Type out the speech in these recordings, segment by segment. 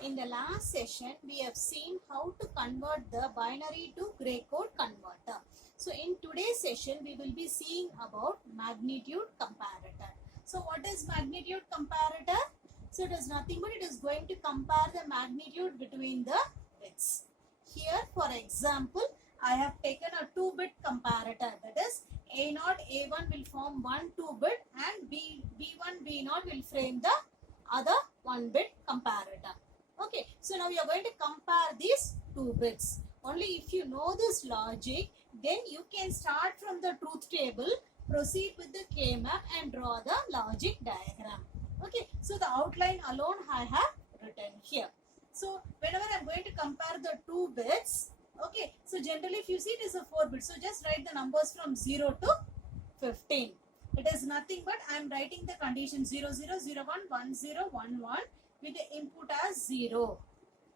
In the last session, we have seen how to convert the binary to gray code converter. So in today's session, we will be seeing about magnitude comparator. So what is magnitude comparator? So it is nothing but it is going to compare the magnitude between the bits. Here, for example, I have taken a 2-bit comparator, that is A0, A1 will form one 2-bit and B1, B0 will frame the other 1-bit comparator. Okay, so now you are going to compare these 2 bits. Only if you know this logic, then you can start from the truth table, proceed with the K-map and draw the logic diagram. Okay, so the outline alone I have written here. So whenever I am going to compare the 2 bits, okay, so generally if you see it is a 4 bit, so just write the numbers from 0 to 15. It is nothing but I am writing the condition 0, 0, 0, 1, 1, 0, 1, 1 with the input as 0.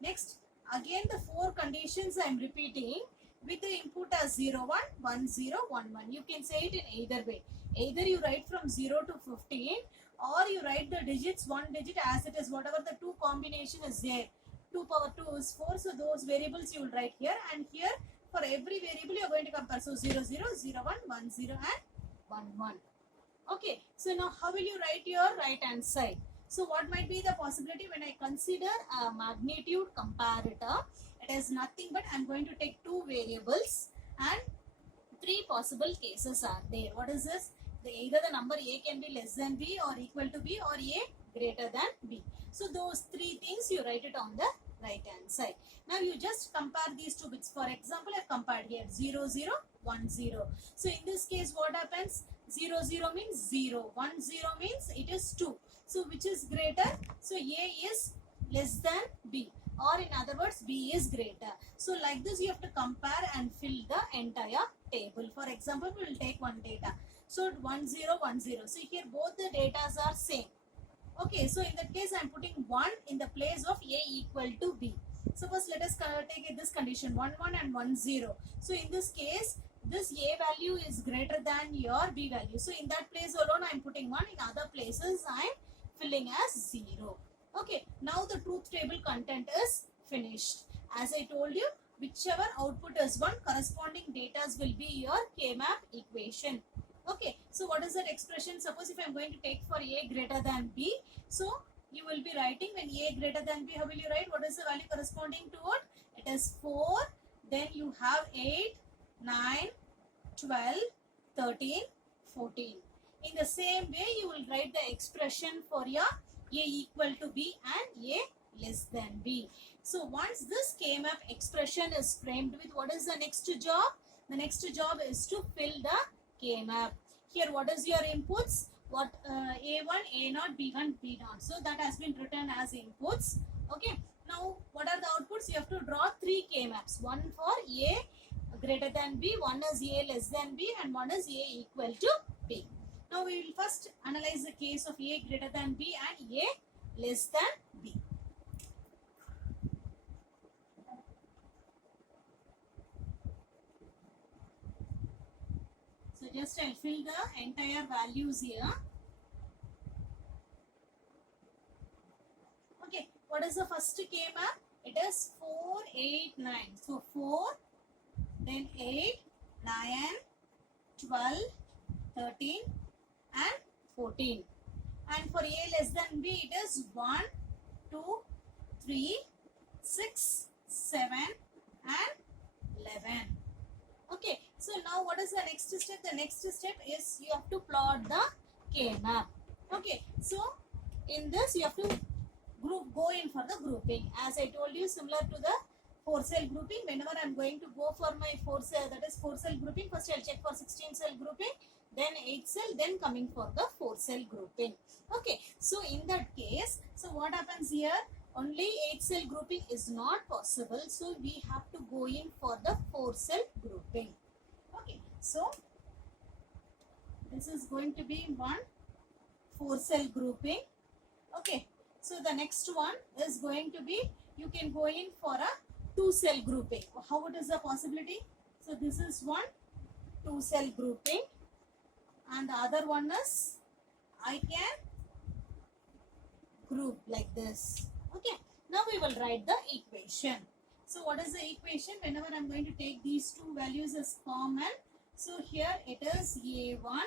Next, again the 4 conditions I am repeating with the input as 0, 1, 1, 0, 1, 1. You can say it in either way. Either you write from 0 to 15 or you write the digits, one digit as it is, whatever the 2 combination is there. 2 power 2 is 4, so those variables you will write here, and here for every variable you are going to compare. So 0, 0, 0, 1, 1, 0 and 1, 1. Okay, so now how will you write your right hand side? So what might be the possibility when I consider a magnitude comparator? It is nothing but I am going to take 2 variables and 3 possible cases are there. What is this? Either the number A can be less than B or equal to B, or A greater than B. So those 3 things you write it on the right hand side. Now you just compare these 2 bits. For example, I have compared here 0, 0, 1, 0. So in this case what happens? 0, 0 means 0. 1, 0 means it is 2. So which is greater? So A is less than B, or in other words B is greater. So like this you have to compare and fill the entire table. For example, we will take one data. So 1, 0, 1, 0. So here both the datas are same. Okay, so in that case I am putting 1 in the place of A equal to B. Suppose let us take this condition 1, 1 and 1, 0. So in this case, this A value is greater than your B value. So in that place alone I am putting 1. In other places I am filling as 0. Okay, now the truth table content is finished. As I told you, whichever output is 1, corresponding datas will be your K-map equation. Okay, so what is that expression? Suppose if I am going to take for A greater than B, so you will be writing when A greater than B, how will you write? What is the value corresponding to what? It is 4, then you have 8, 9, 12, 13, 14. In the same way, you will write the expression for your A equal to B and A less than B. So once this K-map expression is framed with, what is the next job? The next job is to fill the K-map. Here what is your inputs? What A1, A0, B1, B0. So that has been written as inputs. Okay. Now what are the outputs? You have to draw 3 K-maps. One for A greater than B, one is A less than B, and one is A equal to B. Now we will first analyze the case of A greater than B and A less than B. So just I'll fill the entire values here. Okay, what is the first K-map? It is 4, 8, 9. So 4, then 8, 9, 12, 13 and 14. And for A less than B, it is 1, 2, 3, 6, 7 and 11. Okay, so now what is the next step? The next step is you have to plot the K-map. Okay, so in this you have to go in for the grouping. As I told you, similar to the 4-cell grouping, whenever I am going to go for my 4-cell, that is 4-cell grouping, first I will check for 16-cell grouping, then 8-cell, then coming for the 4-cell grouping. Okay, so in that case, so what happens here? Only 8-cell grouping is not possible, so we have to go in for the 4-cell grouping. Okay, so this is going to be one 4-cell grouping. Okay, so the next one is going to be, you can go in for a 2-cell grouping. How it is the possibility? So this is one 2-cell grouping, and the other one is I can group like this. Okay, now we will write the equation. So what is the equation? Whenever I am going to take these two values as common, so here it is a1.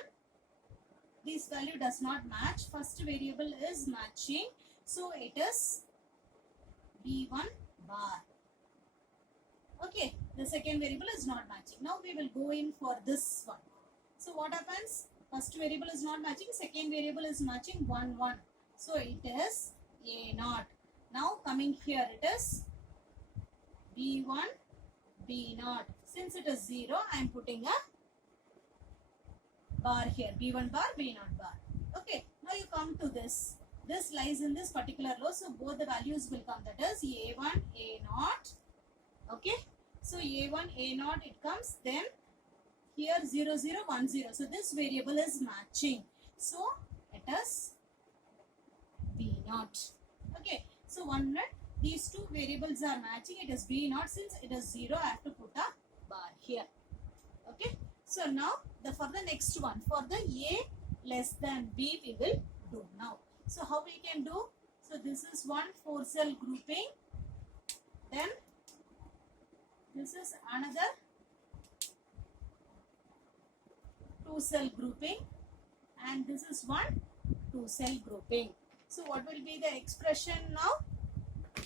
This value does not match. First variable is matching, so it is b1 bar. Okay, the second variable is not matching. Now we will go in for this one. So what happens? First variable is not matching, second variable is matching 1 1. So it is a0. Now coming here it is b1 b0. Since it is 0, I am putting a bar here, b1 bar b0 bar. Okay, now you come to this. This lies in this particular row, so both the values will come. That is a1 a0. Okay, so a1 a0 it comes, then here 0 0 1 0. So this variable is matching, so it is b0. Okay, so these two variables are matching. It is b0. Since it is 0, I have to put a bar here. Okay, so now for the next one, for the a less than b, we will do now. So how we can do? So this is one 4-cell grouping, then this is another 2-cell grouping, and this is one 2-cell grouping. So what will be the expression now?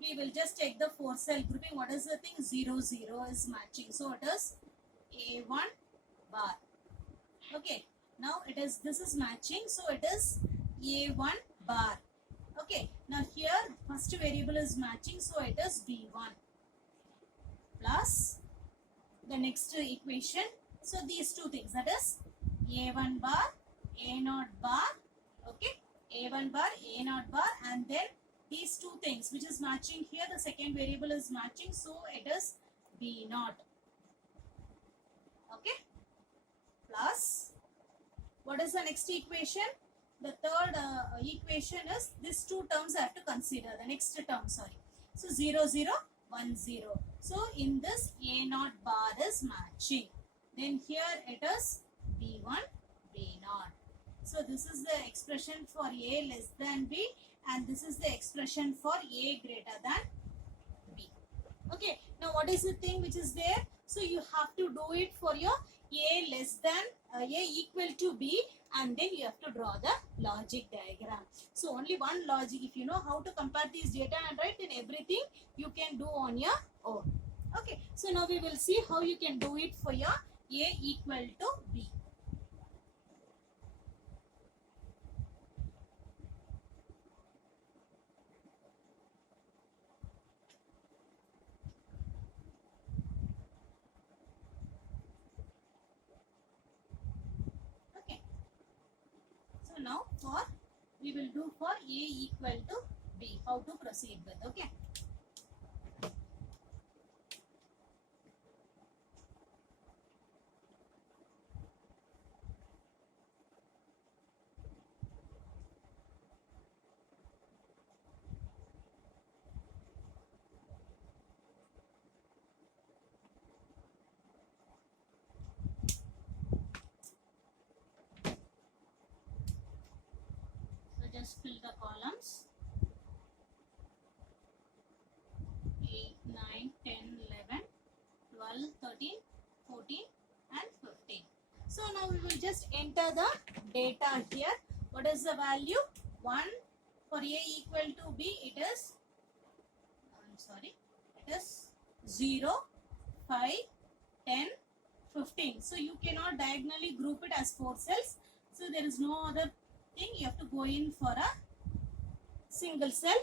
We will just take the 4-cell grouping. What is the thing? 0 0 is matching, so it is a1 bar. Okay, now this is matching, so it is a1 bar. Okay, now here first variable is matching, so it is b1 plus the next equation. So these two things, that is a1 bar a0 bar. Okay, a1 bar a0 bar, and then these two things which is matching here, the second variable is matching, so it is b0. Okay, plus what is the next equation? The third equation is these two terms I have to consider. The next term, sorry. So 0 0 1 0. So in this a0 bar is matching. Then here it is b1 b0. So this is the expression for a less than b, and this is the expression for a greater than b. Okay, now what is the thing which is there? So you have to do it for your a less than a equal to b, and then you have to draw the logic diagram. So only one logic. If you know how to compare these data and write, then everything you can do on your own. Okay, so now we will see how you can do it for your a equal to b. Now we will do for a equal to b, how to proceed with. Okay, just fill the columns 8, 9, 10, 11, 12, 13, 14 and 15. So now we will just enter the data here. What is the value? 1 for a equal to b, it is, it is 0, 5, 10, 15. So you cannot diagonally group it as 4 cells. So there is no other thing, you have to go in for a single cell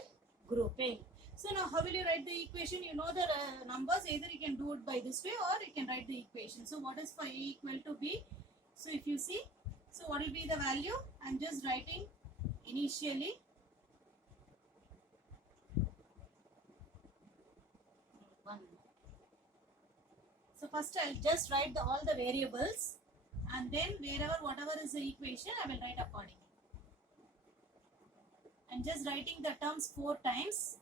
grouping. So now how will you write the equation? You know the numbers, either you can do it by this way or you can write the equation. So what is for a equal to b? So if you see, so what will be the value? I am just writing initially 1. So first I will just write all the variables, and then whatever is the equation, I will write accordingly. I am just writing the terms 4 times.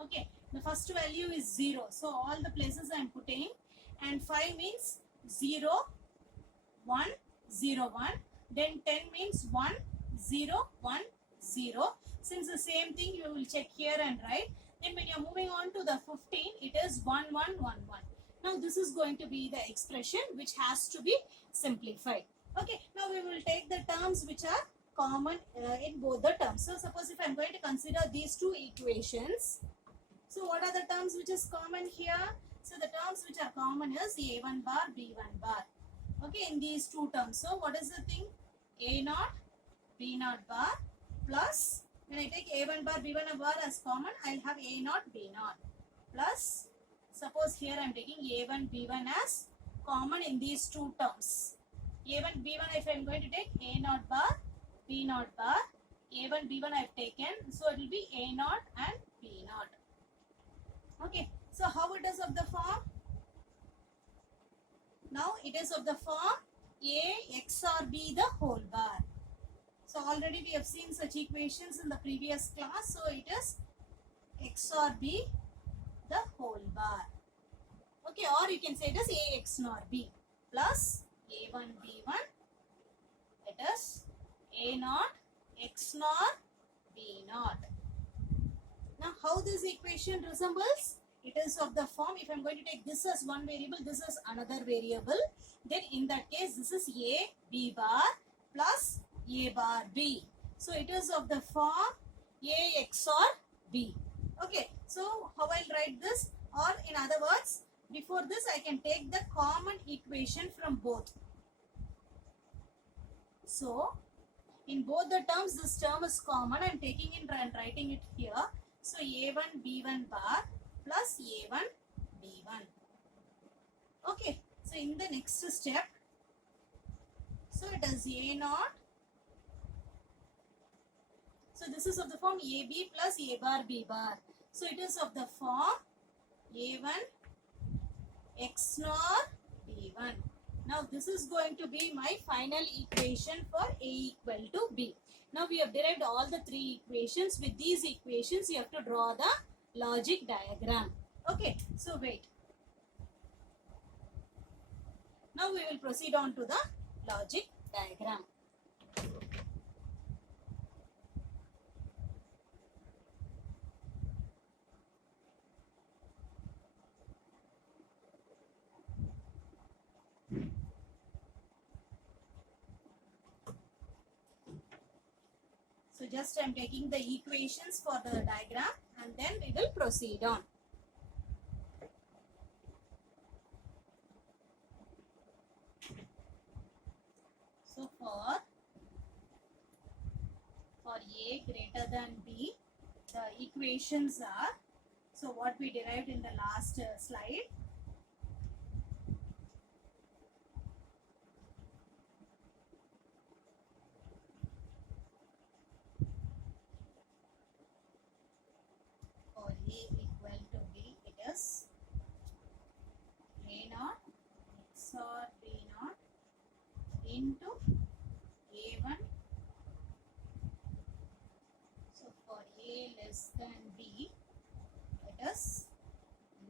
Okay, the first value is 0. So all the places I am putting, and 5 means 0, 1 0 1. Then 10 means 1 0 1 0. Since the same thing you will check here and write. Then when you are moving on to the 15, it is 1 1 1 1. Now this is going to be the expression which has to be simplified. Okay, now we will take the terms which are common in both the terms. So suppose if I am going to consider these two equations. So what are the terms which is common here? So the terms which are common is A1 bar, B1 bar. Okay, in these two terms. So what is the thing? A0, B0 bar plus, when I take A1 bar, B1 bar as common, I will have A0, B0 plus, suppose here I am taking A1, B1 as common in these two terms. A1, B1 if I am going to take A0 bar, B0 bar, A1, B1 I have taken, so it will be A0 and B0. Okay, so how it is of the form? Now it is of the form A XOR B the whole bar. So already we have seen such equations in the previous class. So it is XOR B the whole bar. Okay, or you can say it as A XOR B plus A1 B1. It is A0 XOR B0. Now how this equation resembles? It is of the form, if I am going to take this as one variable, this is another variable, then in that case this is A B bar plus A bar B. So it is of the form A XOR B. Okay, so how I will write this? Or in other words, before this I can take the common equation from both. So in both the terms this term is common. I am taking it and writing it here. So A1 B1 bar plus A1 B1. Okay, so in the next step, so it is A0. So this is of the form AB plus A bar B bar. So it is of the form A1 XOR B1. Now this is going to be my final equation for A equal to B. Now we have derived all the three equations. With these equations you have to draw the logic diagram. Okay, so wait. Now we will proceed on to the logic diagram. So just I am taking the equations for the diagram and then we will proceed on. So for A greater than B, the equations are, so what we derived in the last slide. For A equal to B, it is A0 XOR B0 into A1. So for A less than B, it is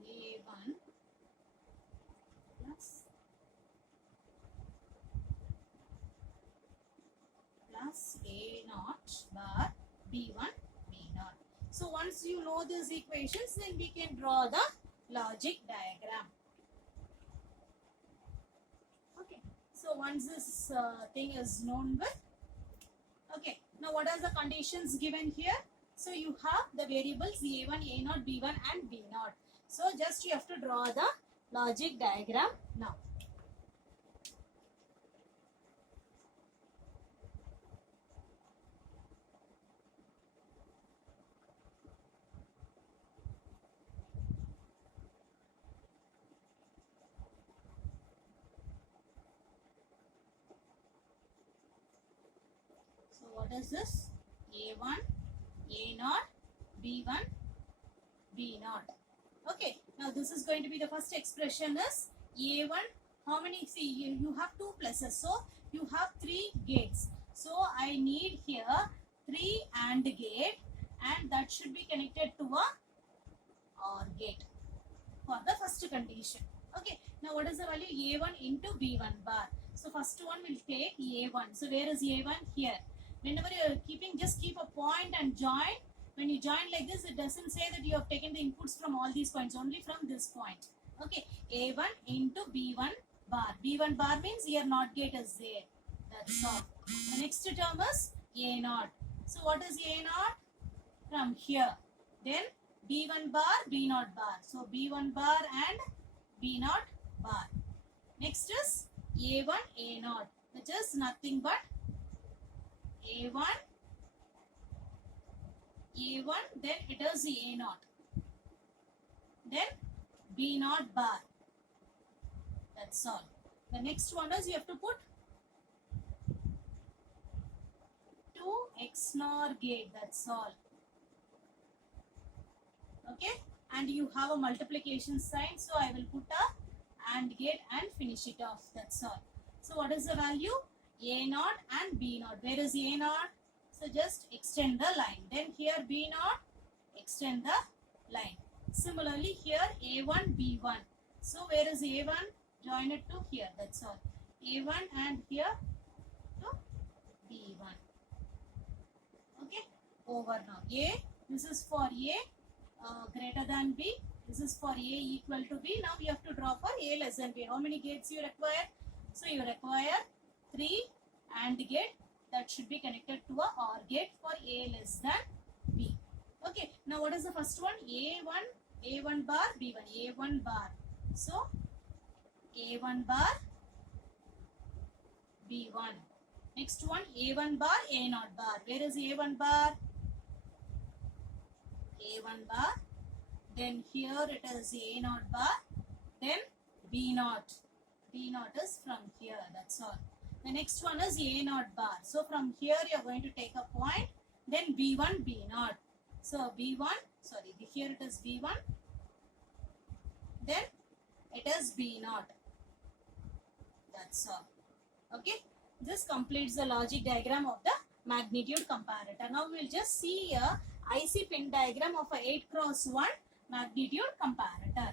A1 plus A0 bar B1 B0. So once you know these equations, then we can draw the logic diagram. Okay. So once this thing is known with, okay. Now what are the conditions given here? So you have the variables A1, A0, B1 and B0. So just you have to draw the logic diagram now. So what is this? A1, A0, B1, B0. Okay, now this is going to be the first expression is A1. How many? See, you have two pluses. So you have three gates. So I need here 3 AND gate, and that should be connected to a OR gate for the first condition. Okay, now what is the value? A1 into B1 bar. So first one will take A1. So where is A1? Here. Whenever you are keeping, just keep a point and join. When you join like this, it doesn't say that you have taken the inputs from all these points, only from this point. Okay, A1 into B1 bar. B1 bar means here NOT gate is there. That's all. The next term is A0. So what is A0? From here. Then B1 bar, B0 bar. So B1 bar and B0 bar. Next is A1, A0, which is nothing but A1, A1, then it is A0. Then B0 bar. That's all. The next one is you have to put 2 XNOR gate. That's all. Okay. And you have a multiplication sign. So I will put a AND gate and finish it off. That's all. So what is the value? A0 and B0. Where is A0? So just extend the line. Then here B0, extend the line. Similarly here A1, B1. So where is A1? Join it to here. That's all. A1 and here to B1. Okay. Over now. A. This is for A greater than B. This is for A equal to B. Now you have to draw for A less than B. How many gates you require? So you require 3 AND gate that should be connected to a OR gate for A less than B. Okay. Now what is the first one? A1 bar, B1. A1 bar. So A1 bar, B1. Next one A1 bar, A0 bar. Where is A1 bar? A1 bar. Then here it is A0 bar. Then B0. B0 is from here. That's all. The next one is A0 bar. So from here you are going to take a point. Then B1, B0. So B1, sorry, here it is B1. Then it is B0. That's all. Okay. This completes the logic diagram of the magnitude comparator. Now we will just see a IC pin diagram of a 8x1 magnitude comparator.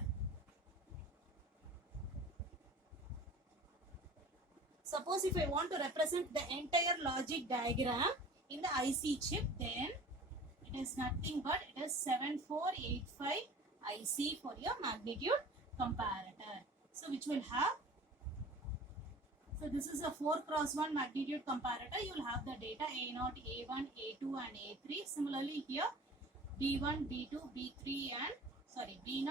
Suppose if I want to represent the entire logic diagram in the IC chip, then it is nothing but it is 7485 IC for your magnitude comparator. So which will have, so this is a 4x1 magnitude comparator. You will have the data A0, A1, A2 and A3. Similarly here B1, B2, B3 and B0,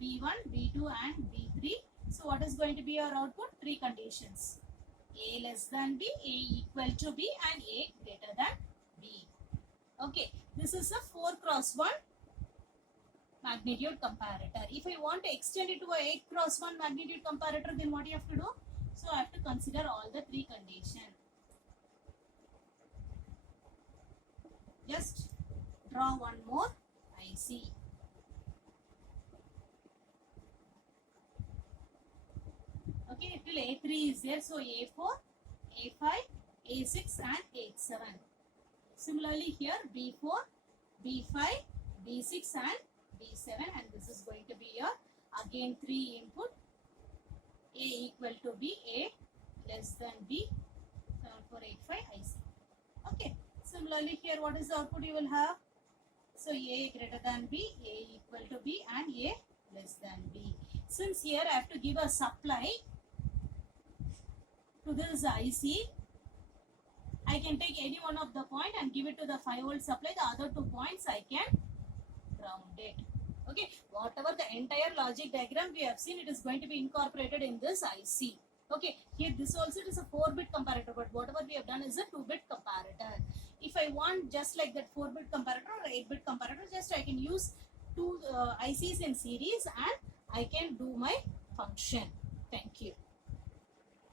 B1, B2 and B3. So what is going to be your output? 3 conditions. A less than B, A equal to B and A greater than B. Okay, this is a 4x1 magnitude comparator. If I want to extend it to a 8x1 magnitude comparator, then what you have to do? So I have to consider all the 3 conditions. Just draw one more IC. Okay, till A3 is there. So A4, A5, A6 and A7. Similarly here B4, B5, B6 and B7, and this is going to be your again 3 input. A equal to B, A less than B, 7485 IC. Okay. Similarly here what is the output you will have? So A greater than B, A equal to B and A less than B. Since here I have to give a supply to this IC, I can take any one of the point and give it to the 5 volt supply. The other 2 points I can ground it. Okay, whatever the entire logic diagram we have seen, it is going to be incorporated in this IC. Okay, here this also it is a 4-bit comparator, but whatever we have done is a 2-bit comparator. If I want just like that 4-bit comparator or 8-bit comparator, just I can use 2 ICs in series and I can do my function. Thank you.